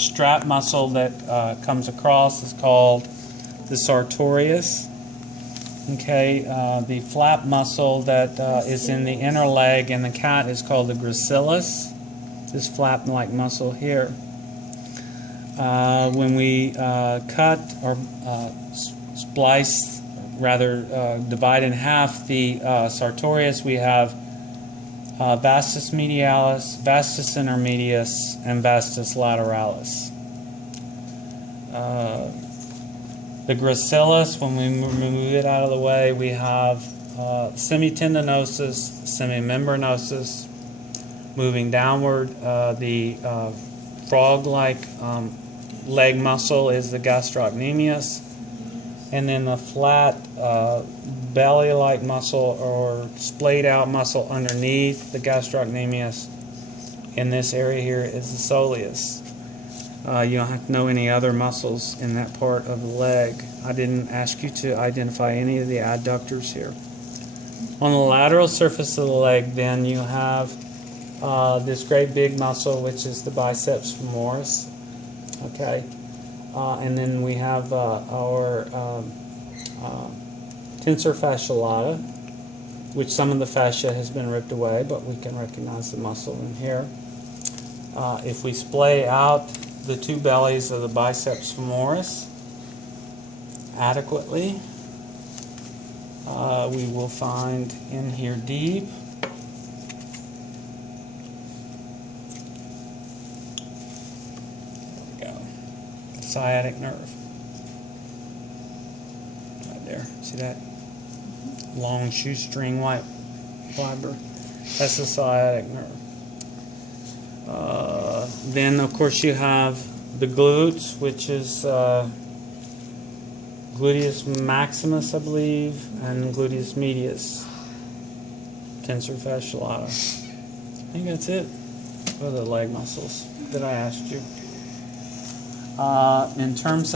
strap muscle that comes across is called the sartorius. Okay, the flap muscle that is in the inner leg in the cat is called the gracilis. This flap-like muscle here. When we cut or splice, rather divide in half the sartorius, we have vastus medialis, vastus intermedius, and vastus lateralis. The gracilis, when we remove it out of the way, we have semitendinosus, semimembranosus. Moving downward, the frog-like leg muscle is the gastrocnemius, and then the flat belly-like muscle or splayed-out muscle underneath the gastrocnemius in this area here is the soleus. You don't have to know any other muscles in that part of the leg. I didn't ask you to identify any of the adductors here. On the lateral surface of the leg, then, you have this great big muscle, which is the biceps femoris. Okay, and then we have our tensor fasciolata, which some of the fascia has been ripped away, but we can recognize the muscle in here. If we splay out the two bellies of the biceps femoris adequately, we will find in here deep sciatic nerve. Right there. See that long shoestring white fiber? That's the sciatic nerve. Then, of course, you have the glutes, which is gluteus maximus, I believe, and gluteus medius, tensor fasciolata. I think that's it for the leg muscles that I asked you. In terms of